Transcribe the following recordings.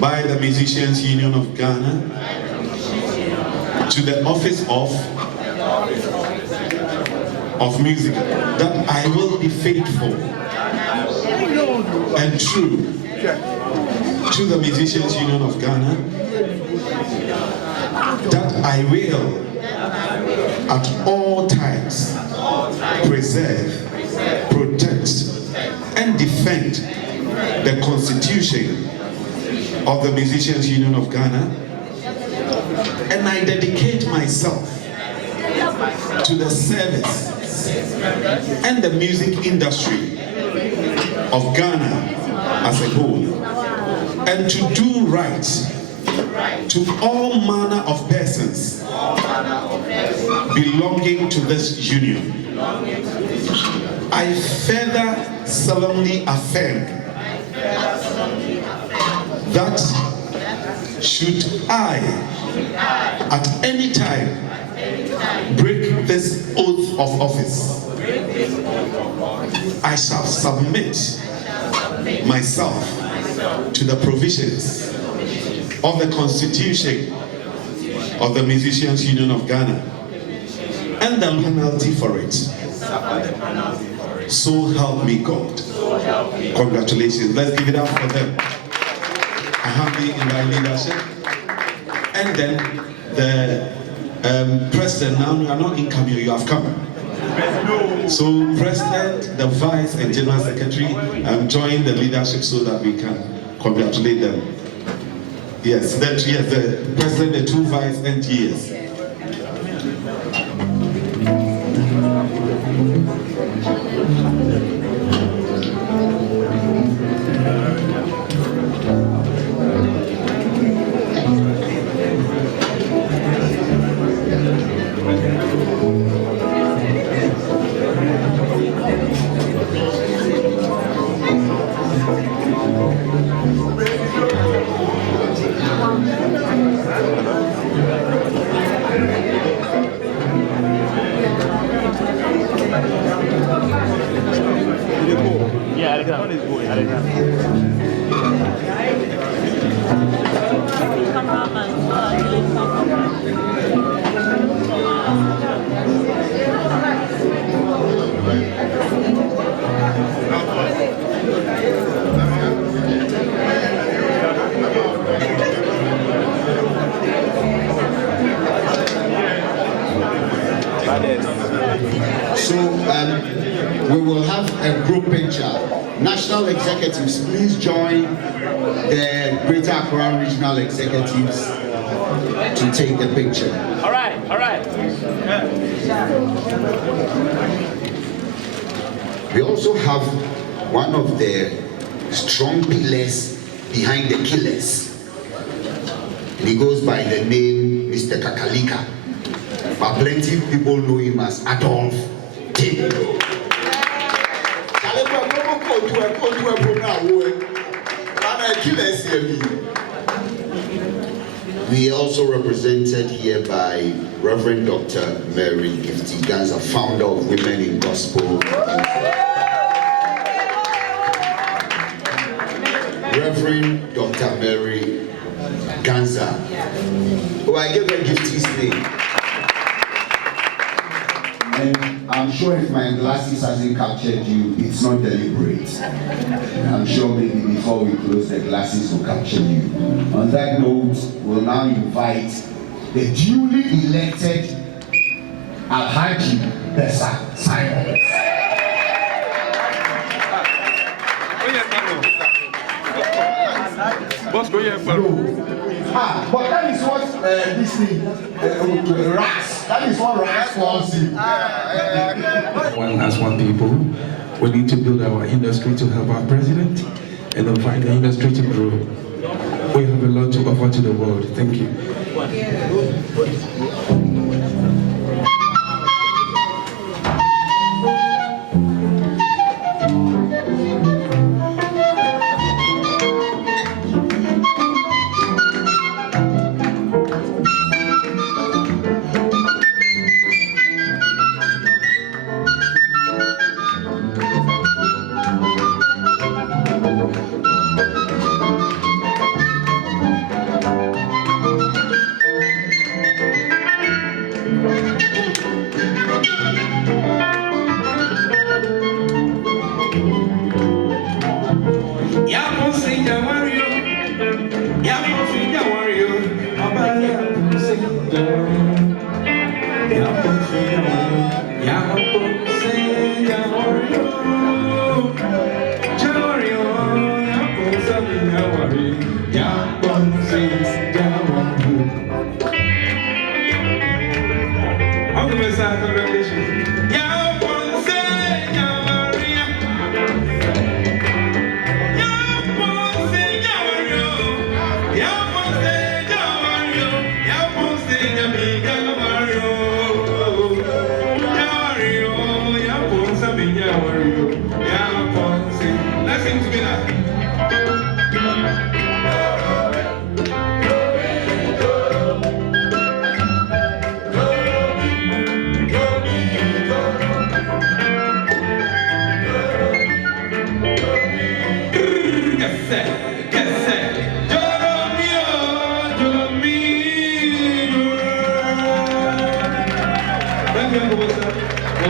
by the Musicians Union of Ghana to the office of music, that I will be faithful and true to the Musicians Union of Ghana, that I will at all times preserve, protect, and defend the Constitution of the Musicians Union of Ghana, and I dedicate myself to the service and the music industry of Ghana as a whole, and to do right to all manner of persons belonging to this union. I further solemnly affirm that should I at any time break this oath of office, I shall submit myself to the provisions of the Constitution of the Musicians Union of Ghana and the penalty for it. So help me God. Congratulations. Let's give it up for them. I have you in my leadership. And then the president, now you are not incoming, you have come. So president, the vice and general secretary join the leadership so that we can congratulate them. Yes, the president, the two vice and yes. So we will have a group picture. National executives, please join the Greater Accra regional executives to take the picture. All right. We also have one of the strong pillars behind the killers. And he goes by the name Mr. Kakalika, but plenty of people know him as Adolf Tim. We are also represented here by Reverend Dr. Mary Gifty Ganza, founder of Women in Gospel. Reverend Dr. Mary Ganza. Oh, I gave her Gifty's name. And I'm sure if my glasses hasn't captured you, it's not deliberate. I'm sure maybe before we close, the glasses will capture you. On that note, we'll now invite the duly elected Alhaji Bessa Simon. What's going on? But that is what this thing, RAS, that is what RAS calls it. One as one people, we need to build our industry to help our president and then find the industry to grow. We have a lot to offer to the world. Thank you.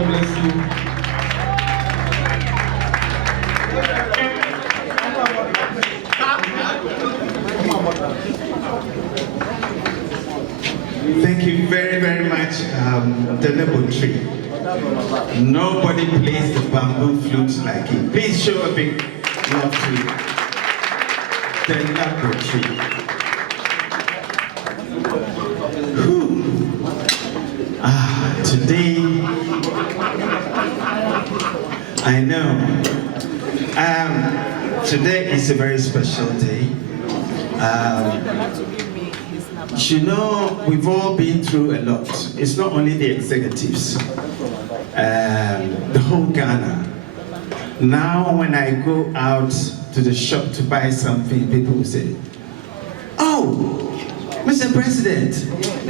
God bless you. Thank you very, very much, the laboratory. Nobody plays the bamboo flute like him. Please show a big love to the laboratory. Today, I know, today is a very special day. You know, we've all been through a lot. It's not only the executives, the whole Ghana. Now when I go out to the shop to buy something, people will say, "Oh, Mr. President,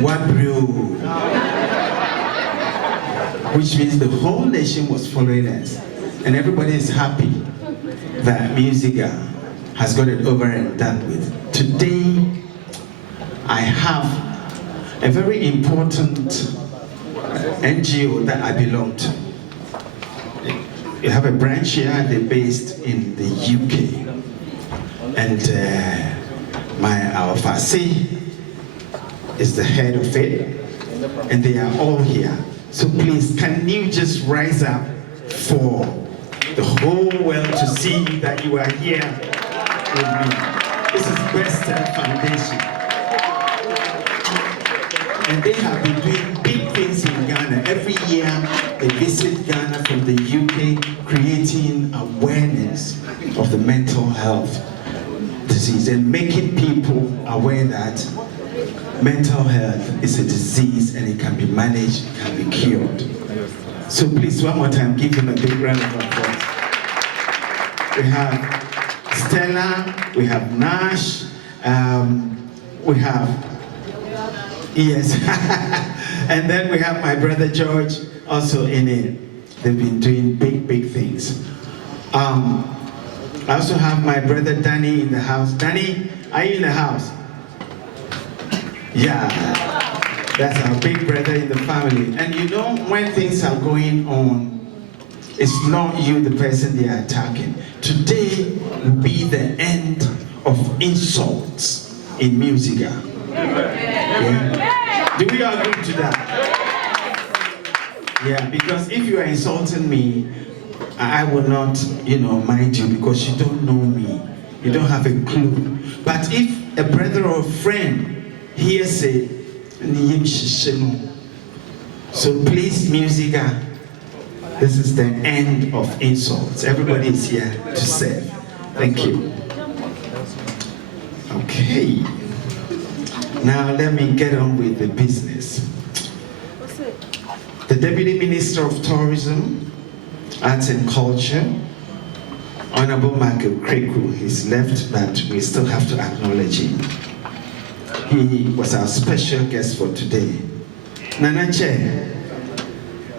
what brew?" Which means the whole nation was following us. And everybody is happy that Musica has got it over and done with. Today, I have a very important NGO that I belong to. You have a branch here, they're based in the UK. And our Fasi is the head of it, and they are all here. So please, can you just rise up for the whole world to see that you are here with me. This is Best Foundation. And they have been doing big things in Ghana. Every year they visit Ghana from the UK, creating awareness of the mental health disease and making people aware that mental health is a disease and it can be managed, it can be cured. So please, one more time, give them a big round of applause. We have Stella, we have Nash, we have, yes, and then we have my brother George also in it. They've been doing big things. I also have my brother Danny in the house. Danny, are you in the house? Yeah, that's our big brother in the family. And you know, when things are going on, it's not you, the person they are attacking. Today will be the end of insults in Musica. Yeah? Do we agree to that? Yeah, because if you are insulting me, I will not, mind you, because you don't know me. You don't have a clue. But if a brother or a friend hears it, so please, Musica, this is the end of insults. Everybody is here to serve. Thank you. Okay. Now let me get on with the business. The Deputy Minister of Tourism, Arts and Culture, Honorable Michael Kreku, he's left, but we still have to acknowledge him. He was our special guest for today. Nana Che,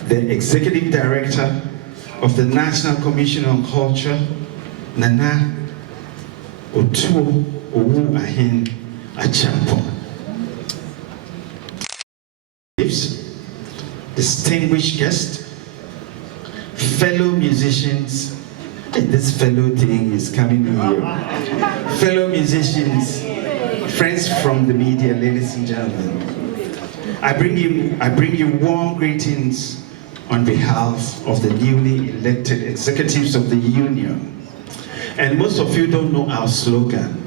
the Executive Director of the National Commission on Culture, Nana Otuo Owu Ahin Achampo. Distinguished guests, fellow musicians, and this fellow thing is coming here. Fellow musicians, friends from the media, ladies and gentlemen, I bring you warm greetings on behalf of the newly elected executives of the union. And most of you don't know our slogan.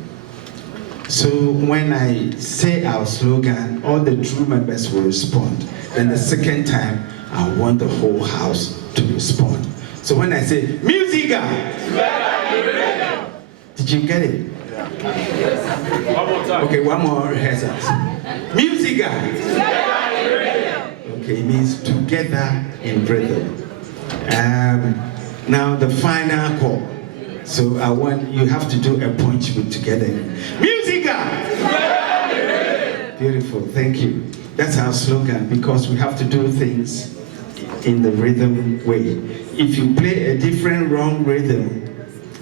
So when I say our slogan, all the true members will respond. Then the second time, I want the whole house to respond. So when I say, Musica! Did you get it? One more time. Okay, one more rehearsal. Musica! Okay, it means together in rhythm. Now the final call. So I want you have to do a punch with together. Musica! Beautiful, thank you. That's our slogan, because we have to do things in the rhythm way. If you play a different wrong rhythm,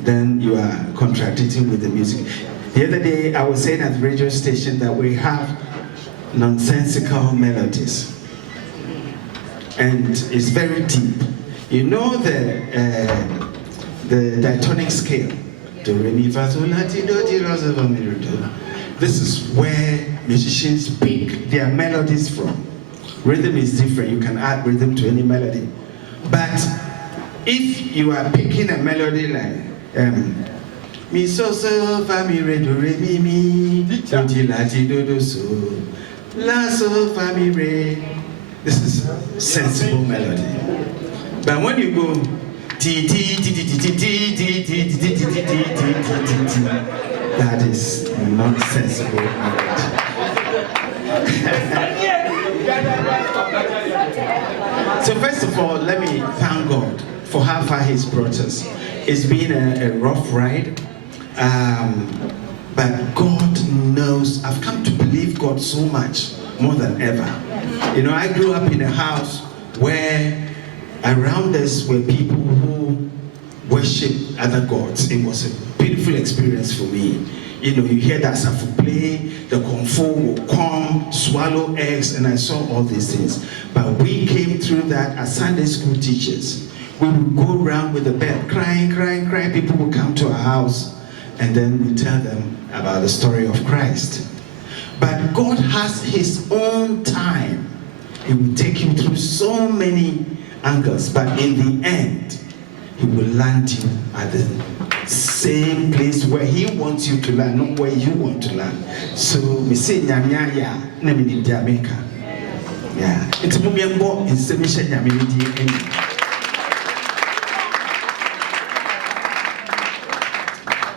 then you are contradicting with the music. The other day I was saying at the radio station that we have nonsensical melodies. and it's very deep. You know the diatonic scale. Do, re, mi, fa, sol, la, ti, do, ti, do, so, fa, mi, re, do. This is where musicians pick their melodies from. Rhythm is different. You can add rhythm to any melody. But if you are picking a melody like mi, so, so, fa, mi, re, do, re, mi, do, ti, la, ti, do, do, so, la, so, fa, mi, re. This is sensible melody. But when you go ti ti ti ti ti ti ti ti ti ti ti ti ti, that is not sensible melody. So first of all, let me thank God for how far He's brought us. It's been a rough ride, but God knows. I've come to believe God so much more than ever. You know, I grew up in a house where around us were people who worship other gods. It was a beautiful experience for me. You know, you hear that saxophone play, the kung fu will come, swallow eggs, and I saw all these things. But we came through that as Sunday school teachers. We would go around with the bed, crying, crying, crying. People would come to our house, and then we tell them about the story of Christ. But God has His own time. He will take you through so many angles, but in the end, He will land you at the same place where He wants you to land, not where you want to land. So, we say, Nyamya ya, nemini Jamaica. Yeah. It's a movie about in Semisha Nyamini.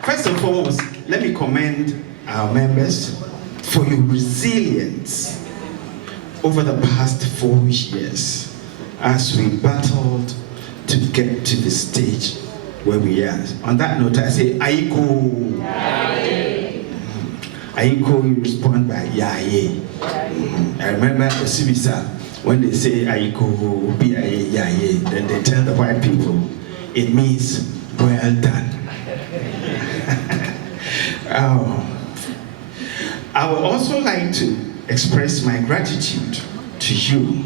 First and foremost, let me commend our members for your resilience over the past 4 years as we battled to get to the stage where we are. On that note, I say, Aiko. Aiko, you respond by Yaye. I remember Osibisa, when they say Aiko, B-I-A, Yaye, then they tell the white people, it means well done. I would also like to express my gratitude to you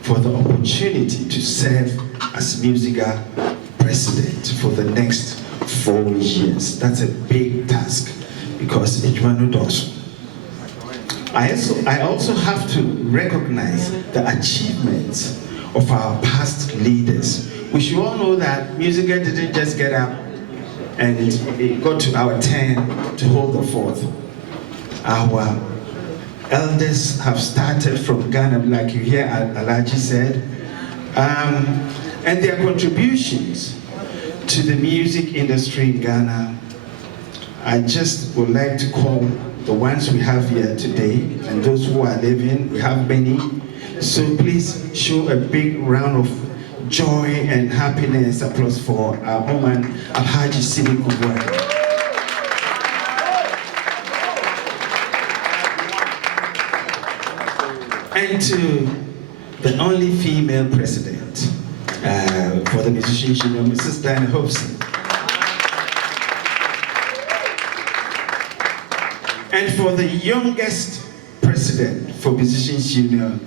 for the opportunity to serve as Musica president for the next 4 years. That's a big task because Ejmanu does. I also have to recognize the achievements of our past leaders. We should all know that Musica didn't just get up and it got to our turn to hold the fort. Our elders have started from Ghana, like you hear Alaji said, and their contributions to the music industry in Ghana, I just would like to call the ones we have here today and those who are living. We have many, so please show a big round of joy and happiness. Applause for our woman Alhaji Sidi Kubwa. And to the only female president for the Musicians Union, Mrs. Diana Hobson. And for the youngest president for Musicians Union,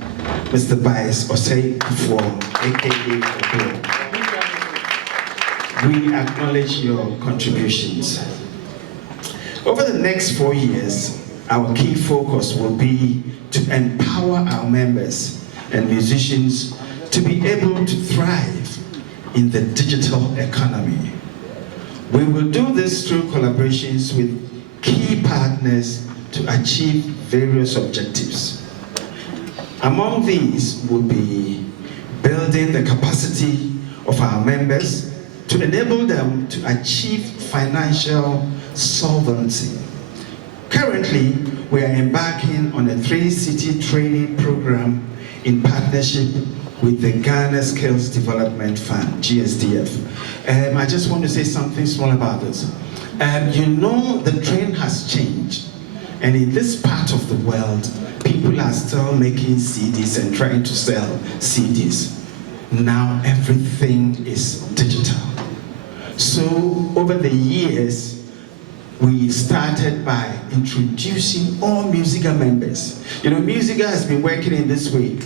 Mr. Bias Osei Kufuor, aka Ogo. We acknowledge your contributions. Over the next 4 years, our key focus will be to empower our members and musicians to be able to thrive in the digital economy. We will do this through collaborations with key partners to achieve various objectives. Among these will be building the capacity of our members to enable them to achieve financial solvency. Currently, we are embarking on a 3-city training program in partnership with the Ghana Skills Development Fund, GSDF. I just want to say something small about this. You know, the trend has changed. And in this part of the world, people are still making CDs and trying to sell CDs. Now everything is digital. So over the years, we started by introducing all Musica members. You know, Musica has been working in this way.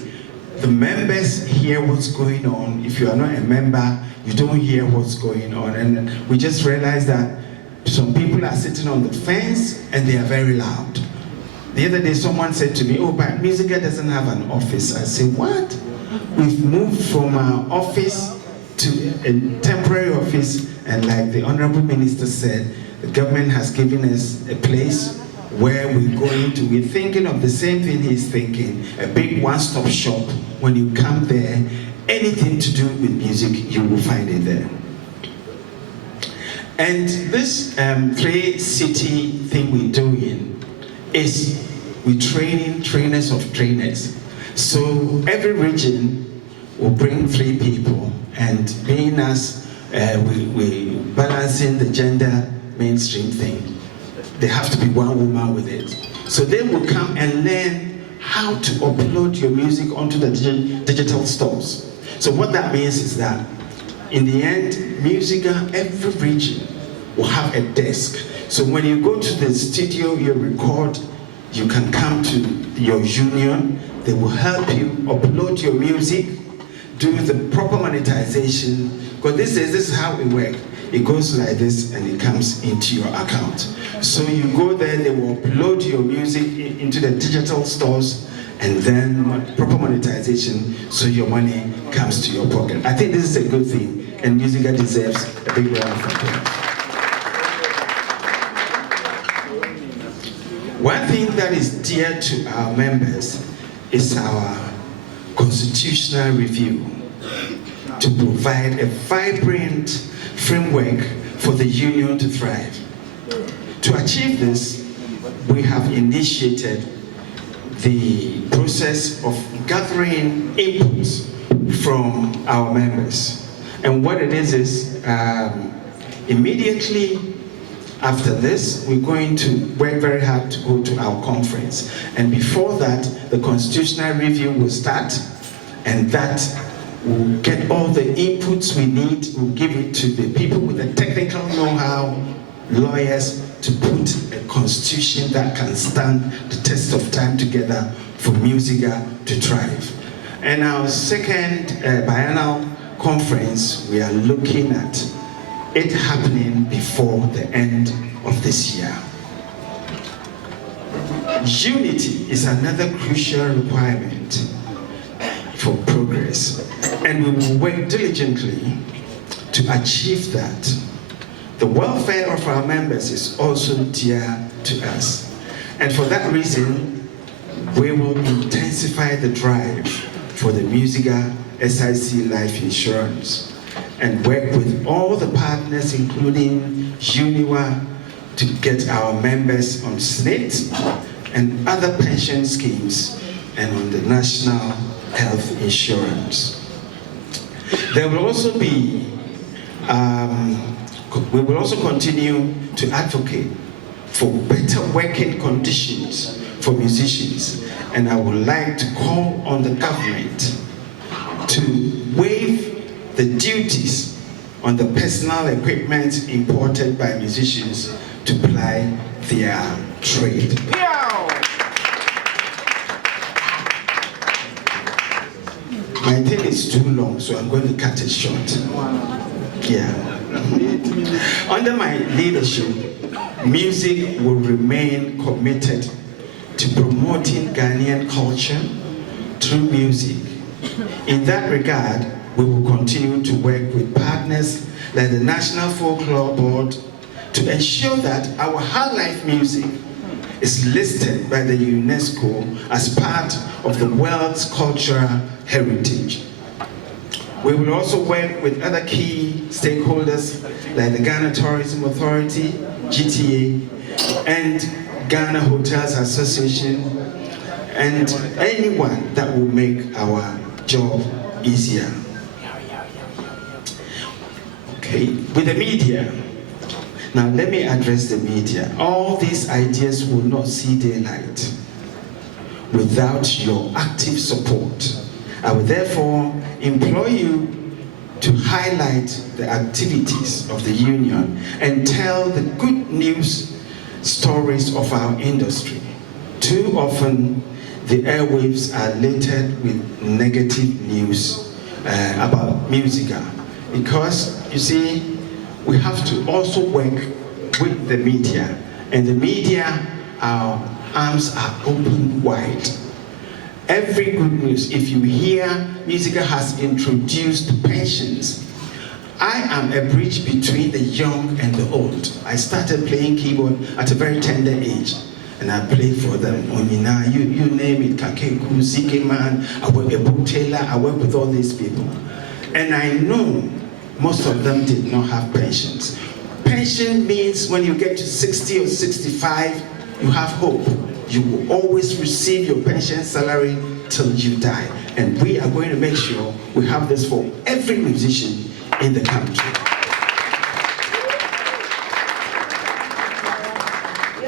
the members hear what's going on. If you are not a member, you don't hear what's going on. And we just realized that some people are sitting on the fence and they are very loud. The other day someone said to me, oh, but Musica doesn't have an office. I said, what? We've moved from our office to a temporary office, and like the Honorable Minister said, the government has given us a place where we're thinking of the same thing he's thinking, a big one-stop shop. When you come there, anything to do with music, you will find it there. And this 3-city thing we're doing is we're training trainers of trainers. So every region will bring 3 people, and being us, we balancing the gender mainstream thing. There have to be one woman with it. So they will come and learn how to upload your music onto the digital stores. So what that means is that in the end, Musica, every region will have a desk. So when you go to the studio, you record, you can come to your union, they will help you upload your music, do the proper monetization, because this is how it works. It goes like this and it comes into your account. So you go there, they will upload your music into the digital stores, and then proper monetization, so your money comes to your pocket. I think this is a good thing, and Musica deserves a big round of applause. One thing that is dear to our members is our constitutional review, to provide a vibrant framework for the union to thrive. To achieve this, we have initiated the process of gathering inputs from our members. And what it is immediately after this, we're going to work very hard to go to our conference. And before that, the constitutional review will start, and that will get all the inputs we need. We'll give it to the people with the technical know-how, lawyers, to put a constitution that can stand the test of time together for Musica to thrive. And our second biennial conference, we are looking at it happening before the end of this year. Unity is another crucial requirement for progress, and we will work diligently to achieve that. The welfare of our members is also dear to us, and for that reason, we will intensify the drive for the Musica SIC Life Insurance and work with all the partners, including UNIWA, to get our members on SNIT and other pension schemes and on the national health insurance. There will also be, we will also continue to advocate for better working conditions for musicians, and I would like to call on the government to waive the duties on the personal equipment imported by musicians to ply their trade. My thing is too long, so I'm going to cut it short. Yeah. Under my leadership, music will remain committed to promoting Ghanaian culture through music. In that regard, we will continue to work with partners like the National Folklore Board to ensure that our high life music is listed by the UNESCO as part of the world's cultural heritage. We will also work with other key stakeholders like the Ghana Tourism Authority, GTA, and Ghana Hotels Association, and anyone that will make our job easier. Okay, with the media. Now let me address the media. All these ideas will not see daylight without your active support. I will therefore implore you to highlight the activities of the union and tell the good news stories of our industry. Too often, the airwaves are littered with negative news about Musica. Because, you see, we have to also work with the media. And the media, our arms are open wide. Every good news, if you hear Musica has introduced pensions, I am a bridge between the young and the old. I started playing keyboard at a very tender age, and I played for them. Onina, you name it, Kakeku, Zike Man, I work a book Taylor, I work with all these people. And I know most of them did not have pensions. Pension means when you get to 60 or 65, you have hope. You will always receive your pension salary till you die. And we are going to make sure we have this for every musician in the country.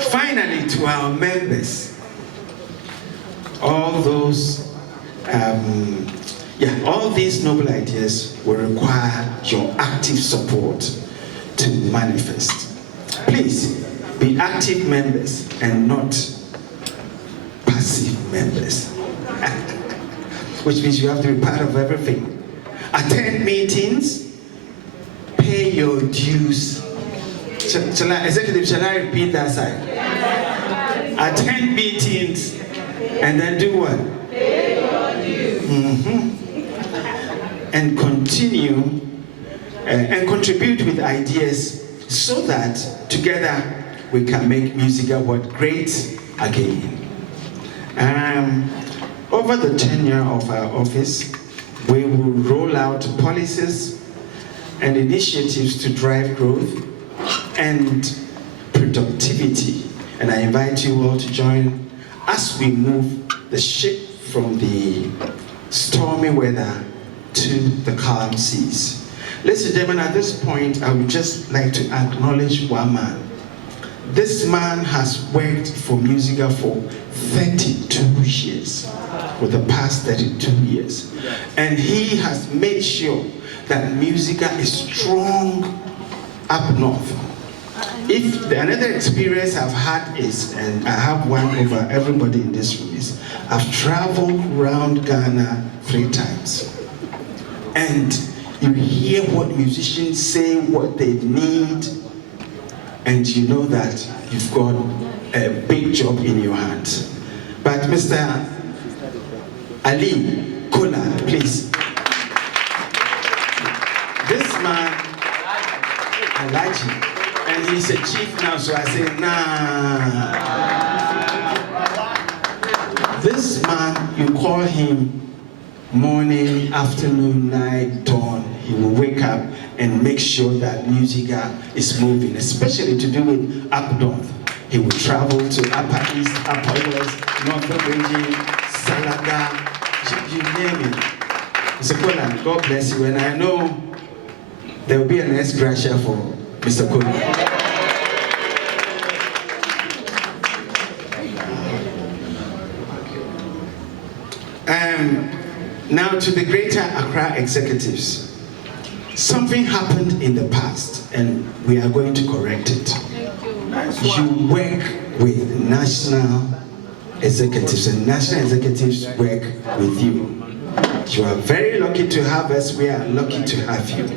Finally, to our members, all those, all these noble ideas will require your active support to manifest. Please be active members and not passive members, which means you have to be part of everything. Attend meetings, pay your dues. Shall I repeat that side? Attend meetings and then do what? Pay your dues. And continue and contribute with ideas so that together we can make Musica what great again. Over the tenure of our office, we will roll out policies and initiatives to drive growth and productivity. And I invite you all to join as we move the ship from the stormy weather to the calm seas. Ladies and gentlemen, at this point, I would just like to acknowledge one man. This man has worked for Musica for 32 years, for the past 32 years. And he has made sure that Musica is strong up north. Another experience I've had is, and I have one over everybody in this room, is I've traveled around Ghana 3 times. And you hear what musicians say, what they need, and you know that you've got a big job in your hands. But Mr. Ali Kola, please. This man, I like him. And he's a chief now, so I say, nah. This man, you call him morning, afternoon, night, dawn. He will wake up and make sure that Musica is moving, especially to do with up north. He will travel to Upper East, Upper West, Northern Region, Salaga, you name it. Mr. Kola, God bless you. And I know there will be an ex gratia for Mr. Kola. Now to the greater Accra executives. Something happened in the past and we are going to correct it. You work with national executives and national executives work with you. You are very lucky to have us. We are lucky to have you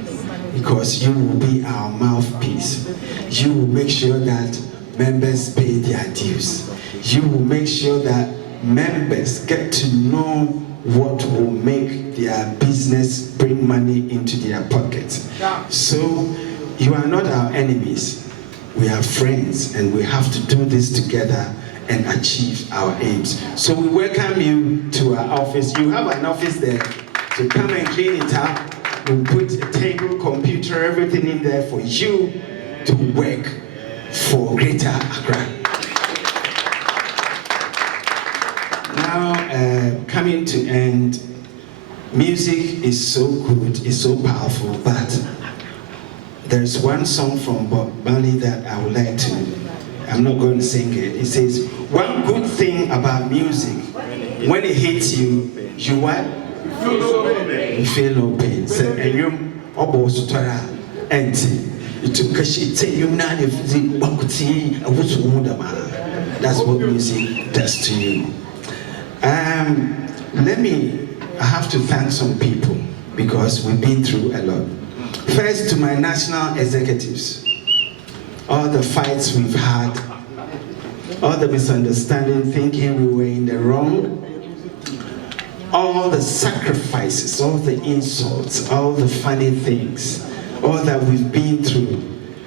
because you will be our mouthpiece. You will make sure that members pay their dues. You will make sure that members get to know what will make their business bring money into their pockets. So you are not our enemies. We are friends and we have to do this together and achieve our aims. So we welcome you to our office. You have an office there, so come and clean it up. We'll put a table, computer, everything in there for you to work for Greater Accra. Now, coming to end, music is so good, it's so powerful, but there's one song from Bob Marley that I would like to, I'm not going to sing it. It says, one good thing about music, when it hits you, you what? You feel no pain. So, and you almost try empty. It took a shit, say you not if the bucket, I was wounded. That's what music does to you. I have to thank some people because we've been through a lot. First, to my national executives, all the fights we've had, all the misunderstanding, thinking we were in the wrong, all the sacrifices, all the insults, all the funny things, all that we've been through,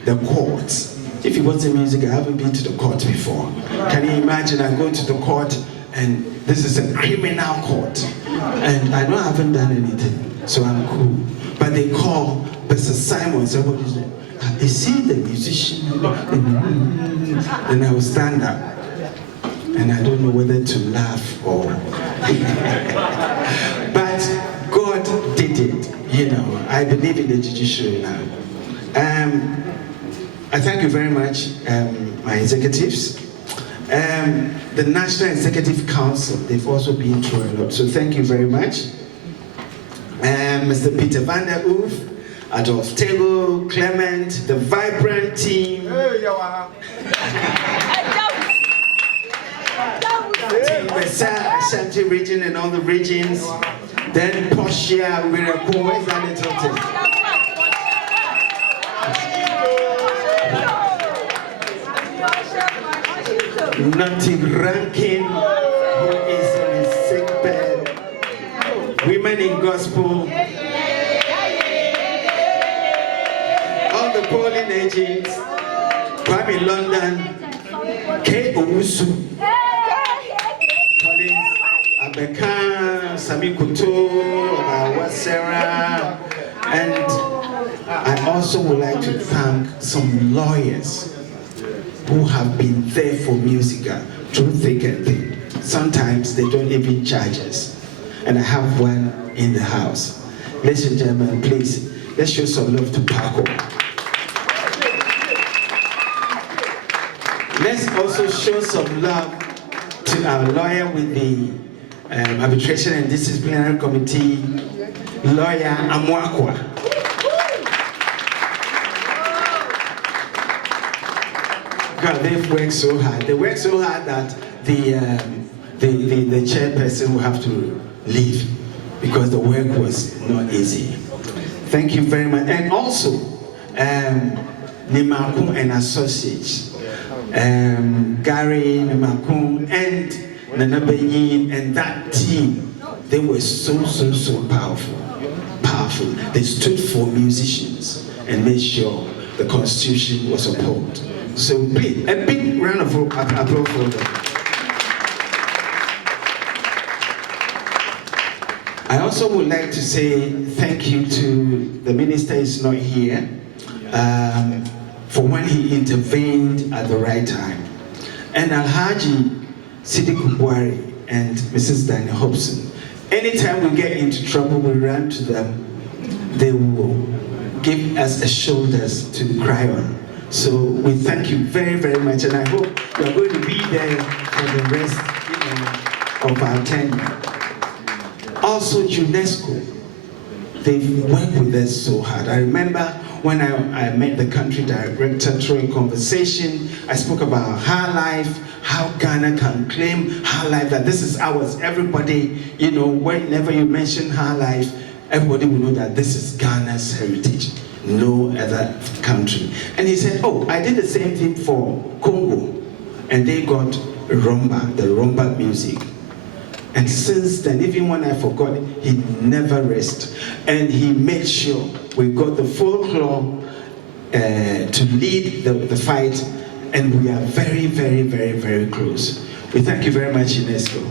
the courts. If it wasn't music, I haven't been to the court before. Can you imagine I go to the court and this is a criminal court and I know I haven't done anything, so I'm cool. But they call Mr. Simon and say, what is it? Is he the musician? And I will stand up and I don't know whether to laugh or... But God did it, you know. I believe in the judiciary now. I thank you very much, my executives. The National Executive Council, they've also been through a lot, so thank you very much. Mr. Peter van der Oof, Adolf Table, Clement, the Vibrant team. Team Ashanti region and all the regions. Then Portia, Miracle, where's that little thing? Nothing ranking, who is on his sick bed. Women in gospel. All the polling agents. Kwame London. Kay Owusu. Collins Abeka, Sami Kuto, Wasera. And I also would like to thank some lawyers who have been there for music through thick and thin. Sometimes they don't even charge us. And I have one in the house. Ladies and gentlemen, please, let's show some love to Paco. Let's also show some love to our lawyer with the Arbitration and Disciplinary Committee, Lawyer Amwakwa. God, they've worked so hard. They worked so hard that the chairperson will have to leave because the work was not easy. Thank you very much. And also, Nimakum and Associates, Gary, Nimakum, and Nanabayin, and that team, they were so powerful. Powerful. They stood for musicians and made sure the Constitution was upheld. So please, a big round of applause for them. I also would like to say thank you to the minister is not here for when he intervened at the right time. And Alhaji Sidi Kubwari and Mrs. Danny Hobson. Anytime we get into trouble, we run to them. They will give us the shoulders to cry on. So we thank you very, very much, and I hope you are going to be there for the rest of our tenure. Also, UNESCO, they've worked with us so hard. I remember when I met the country director through a conversation, I spoke about her life, how Ghana can claim her life, that this is ours. Everybody, you know, whenever you mention her life, everybody will know that this is Ghana's heritage. No other country. And he said, oh, I did the same thing for Congo. And they got rumba, the rumba music. And since then, even when I forgot, he never rests. And he made sure we got the folklore to lead the fight. And we are very, very, very, very close. We thank you very much, UNESCO.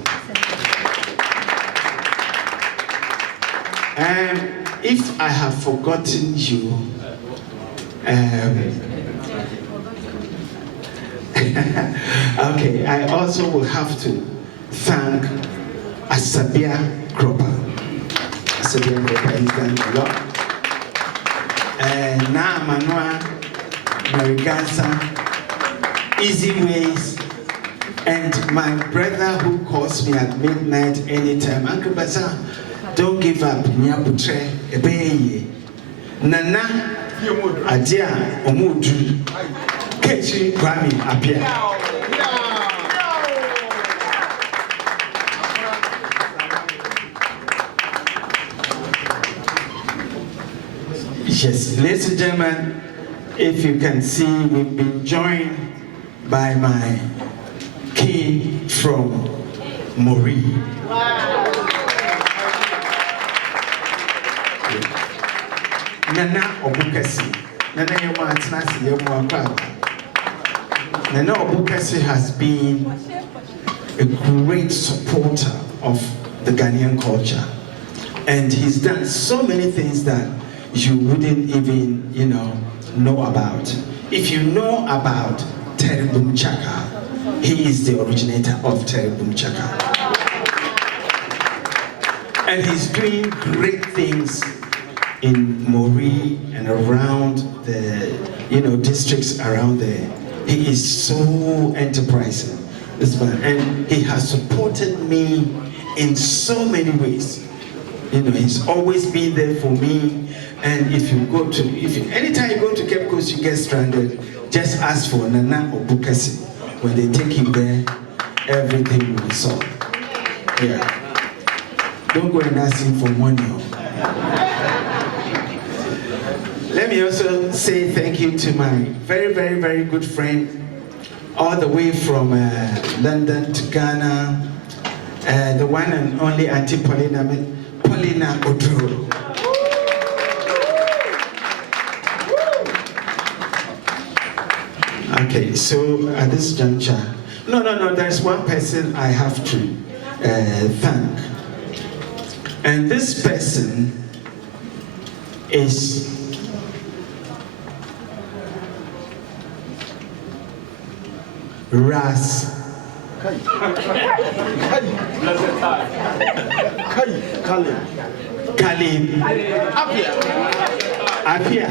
If I have forgotten you, okay, I also will have to thank Asabia Kropa. Asabia Kropa, he's done a lot. Na Manua, Mariganza, Easy Ways, and my brother who calls me at midnight anytime, Uncle Baza, don't give up, Nyaputre, Ebeye, Nana, Adia, Omudu, Kechi, Kwame, Apia. Yes, ladies and gentlemen, if you can see, we've been joined by my king from Mori. Nana Obukasi. Nana Obukasi has been a great supporter of the Ghanaian culture. And he's done so many things that you wouldn't even, know about. If you know about Teribum Chaka, he is the originator of Teribum Chaka. And he's doing great things in Mori and around the, districts around there. He is so enterprising, this man. And he has supported me in so many ways. He's always been there for me. And anytime you go to Cape Coast, you get stranded, just ask for Nana Obukasi. When they take you there, everything will be solved. Yeah. Don't go and ask him for money. Let me also say thank you to my very, very, very good friend, all the way from London to Ghana, the one and only Auntie Paulina Odro. Okay, so at this juncture, no, there's one person I have to thank. And this person is Ras Kalim Apia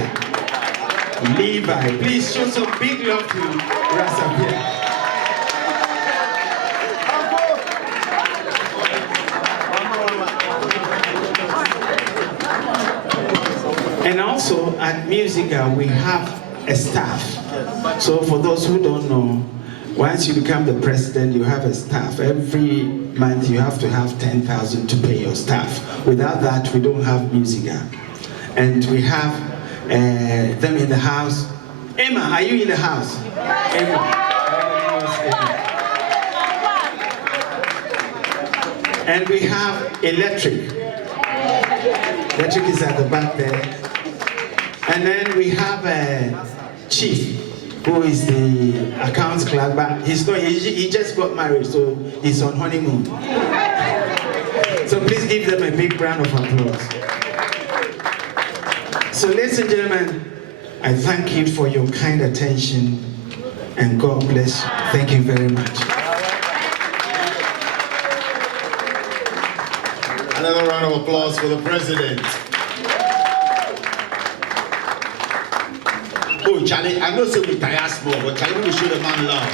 Levi. Please show some big love to Ras Apia. And also at Musica we have a staff. So for those who don't know, once you become the president, you have a staff. Every month you have to have 10,000 to pay your staff. Without that, we don't have Musica. And we have them in the house. Emma, are you in the house? Emma. And we have Electric. Electric is at the back there. And then we have Chief, who is the accounts clerk, but he just got married, so he's on honeymoon. So please give them a big round of applause. So ladies and gentlemen, I thank you for your kind attention, and God bless you. Thank you very much. Another round of applause for the president. Oh, Charlie, I know we tire small, but Charlie, we show the man love.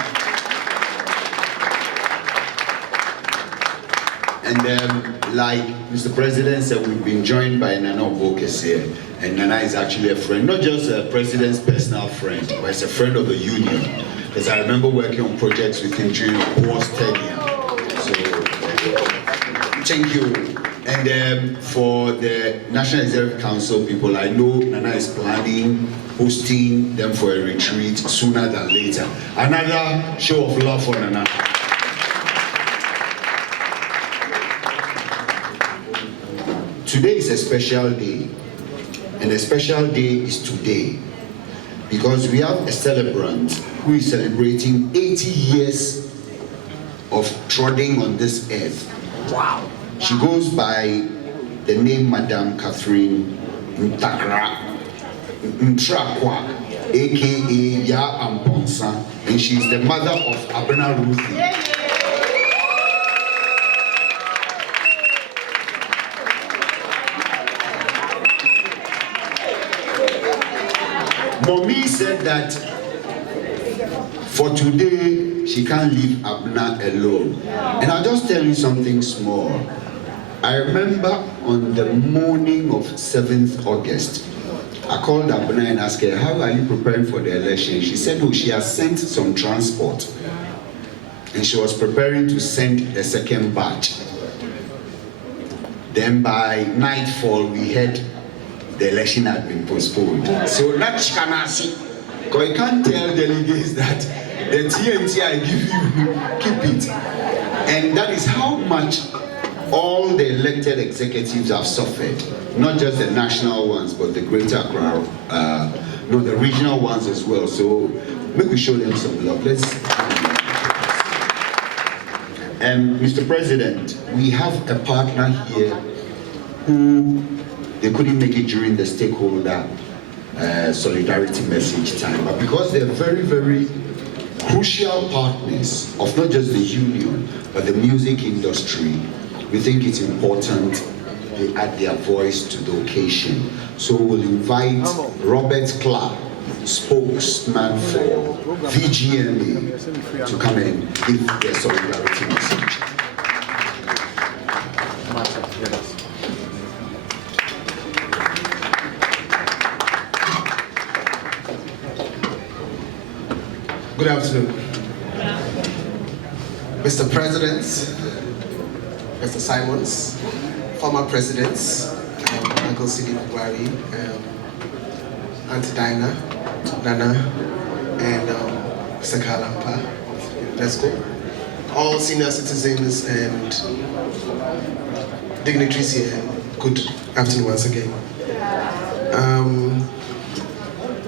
And like Mr. President said, we've been joined by Nana Obukasi, and Nana is actually a friend, not just a president's personal friend, but it's a friend of the union. Because I remember working on projects with him during Board's tenure. So, thank you. And for the National Executive Council people, I know Nana is planning hosting them for a retreat sooner than later. Another show of love for Nana. Today is a special day, and a special day is today, because we have a celebrant who is celebrating 80 years of treading on this earth. Wow. She goes by the name Madame Catherine Ntrakwa, aka Ya Amponsa, and she is the mother of Abena Ruthie. Mommy said that for today she can't leave Abena alone. And I'll just tell you something small. I remember on the morning of 7th August, I called Abena and asked her, how are you preparing for the election? She said, oh, she has sent some transport. And she was preparing to send the second batch. Then by nightfall, we heard the election had been postponed. So not Chikanasi, because you can't tell delegates that the TNT I give you, keep it. And that is how much all the elected executives have suffered, not just the national ones, but the greater Accra, no, the regional ones as well. So maybe we show them some love. Let's. Mr. President, we have a partner here who they couldn't make it during the stakeholder solidarity message time, but because they're very, very crucial partners of not just the union, but the music industry, we think it's important they add their voice to the occasion. So we'll invite Robert Clark, spokesman for VGMA, to come and give their solidarity message. Good afternoon. Mr. President, Mr. Simons, former presidents, Uncle Sidi Buhari, Auntie Dinah, Nana, and Mr. Kalampa of UNESCO, all senior citizens and dignitaries here, good afternoon once again.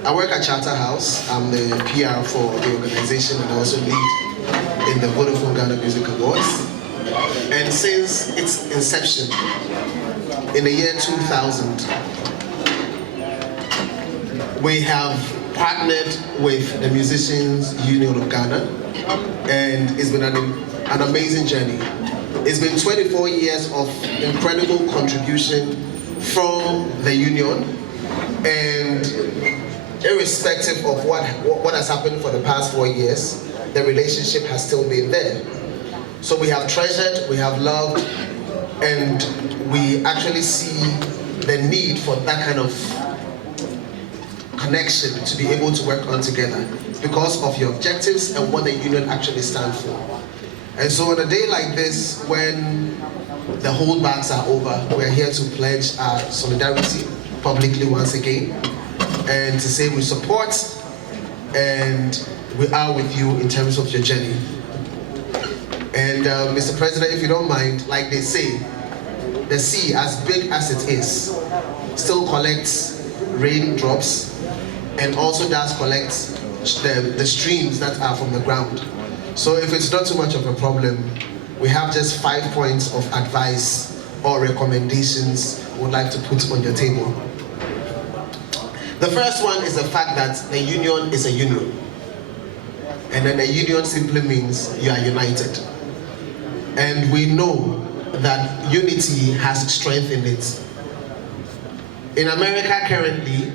I work at Charterhouse. I'm the PR for the organization and I also lead in the Vodafone Ghana Music Awards. And since its inception in the year 2000, we have partnered with the Musicians Union of Ghana, and it's been an amazing journey. It's been 24 years of incredible contribution from the union, and irrespective of what has happened for the past 4 years, the relationship has still been there. So we have treasured, we have loved, and we actually see the need for that kind of connection to be able to work on together because of your objectives and what the union actually stands for. And so on a day like this, when the holdbacks are over, we're here to pledge our solidarity publicly once again, and to say we support and we are with you in terms of your journey. And Mr. President, if you don't mind, like they say, the sea, as big as it is, still collects raindrops and also does collect the streams that are from the ground. So if it's not too much of a problem, we have just 5 points of advice or recommendations we would like to put on your table. The first one is the fact that the union is a union. And then a union simply means you are united. And we know that unity has strength in it. In America currently,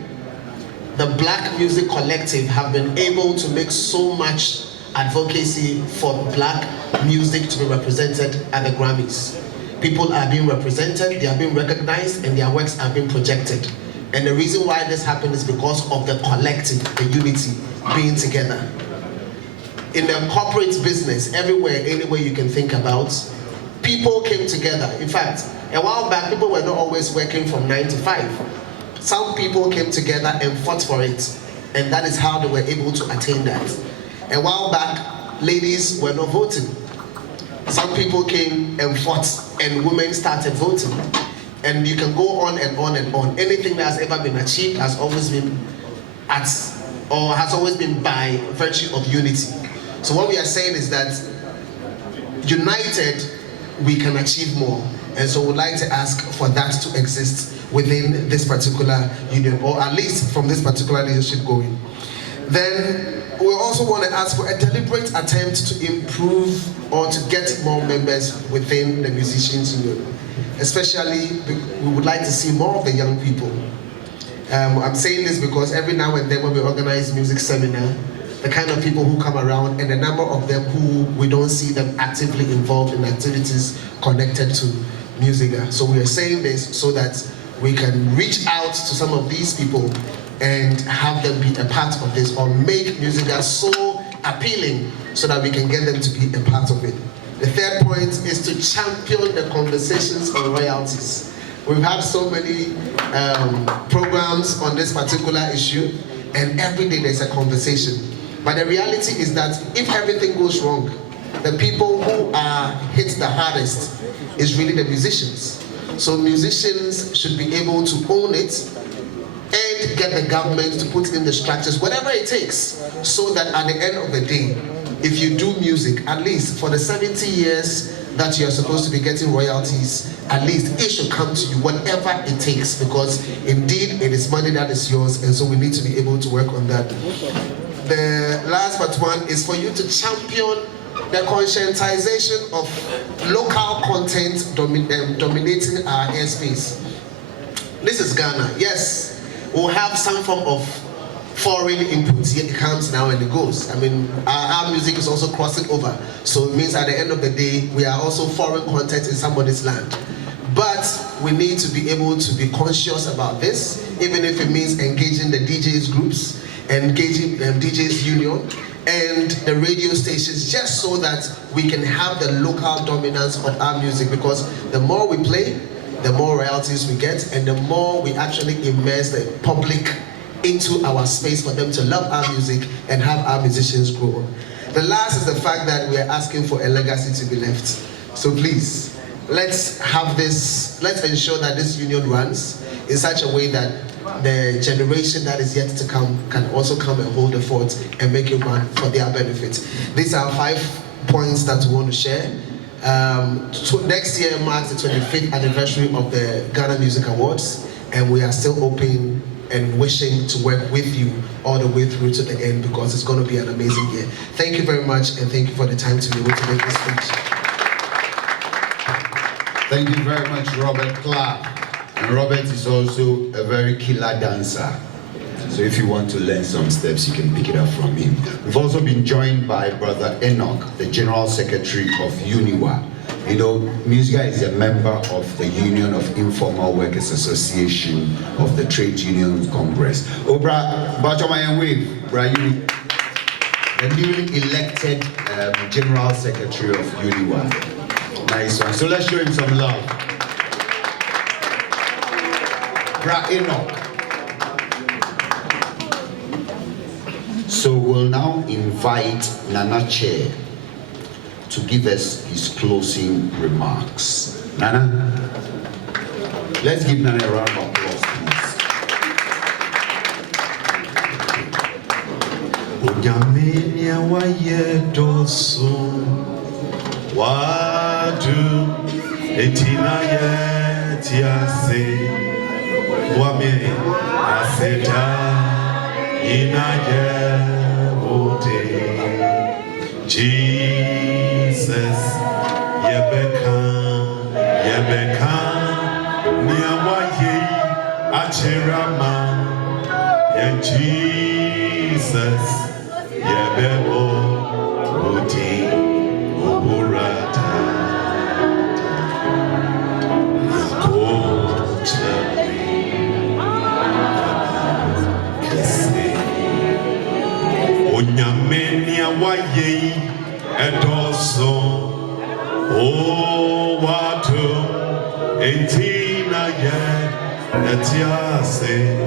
the Black Music Collective have been able to make so much advocacy for Black music to be represented at the Grammys. People are being represented, they are being recognized, and their works are being projected. And the reason why this happened is because of the collective, the unity, being together. In the corporate business, everywhere, anywhere you can think about, people came together. In fact, a while back, people were not always working from 9 to 5. Some people came together and fought for it. And that is how they were able to attain that. A while back, ladies were not voting. Some people came and fought, and women started voting. And you can go on and on and on. Anything that has ever been achieved has always been by virtue of unity. So what we are saying is that united, we can achieve more. And so we'd like to ask for that to exist within this particular union, or at least from this particular leadership going. Then we also want to ask for a deliberate attempt to improve or to get more members within the musicians union. Especially, we would like to see more of the young people. I'm saying this because every now and then when we organize music seminar, the kind of people who come around and the number of them who we don't see them actively involved in activities connected to Musica. So we are saying this so that we can reach out to some of these people and have them be a part of this, or make Musica so appealing so that we can get them to be a part of it. The third point is to champion the conversations on royalties. We've had so many programs on this particular issue, and every day there's a conversation. But the reality is that if everything goes wrong, the people who are hit the hardest is really the musicians. So musicians should be able to own it and get the government to put in the structures, whatever it takes, so that at the end of the day, if you do music, at least for the 70 years that you're supposed to be getting royalties, at least it should come to you, whatever it takes, because indeed it is money that is yours, and so we need to be able to work on that. The last but one is for you to champion the conscientization of local content dominating our airspace. This is Ghana. Yes, we'll have some form of foreign input. It comes now and it goes. I mean, our music is also crossing over. So it means at the end of the day, we are also foreign content in somebody's land. But we need to be able to be conscious about this, even if it means engaging the DJs groups, engaging DJs union, and the radio stations, just so that we can have the local dominance of our music, because the more we play, the more royalties we get, and the more we actually immerse the public into our space for them to love our music and have our musicians grow. The last is the fact that we are asking for a legacy to be left. So please, let's have this, let's ensure that this union runs in such a way that the generation that is yet to come can also come and hold the fort and make it run for their benefit. These are 5 points that we want to share. Next year marks the 25th anniversary of the Ghana Music Awards, and we are still open and wishing to work with you all the way through to the end, because it's going to be an amazing year. Thank you very much, and thank you for the time to be able to make this speech. Thank you very much, Robert Clark. And Robert is also a very killer dancer. So if you want to learn some steps, you can pick it up from him. We've also been joined by Brother Enoch, the General Secretary of UNIWA. You know, Musica is a member of the Union of Informal Workers Association of the Trade Union Congress. Obra, Bachamayan Wave, the newly elected General Secretary of UNIWA. Nice one. So let's show him some love. Bra Enoch. So we'll now invite Nana Chair to give us his closing remarks. Nana, let's give Nana a round of applause, Jesus, Yebeka, Niawaye, Achirama, and Jesus, Yebebo, Oti, Oburata, Onyamenia Waye, and also, oh, what, 18 yet,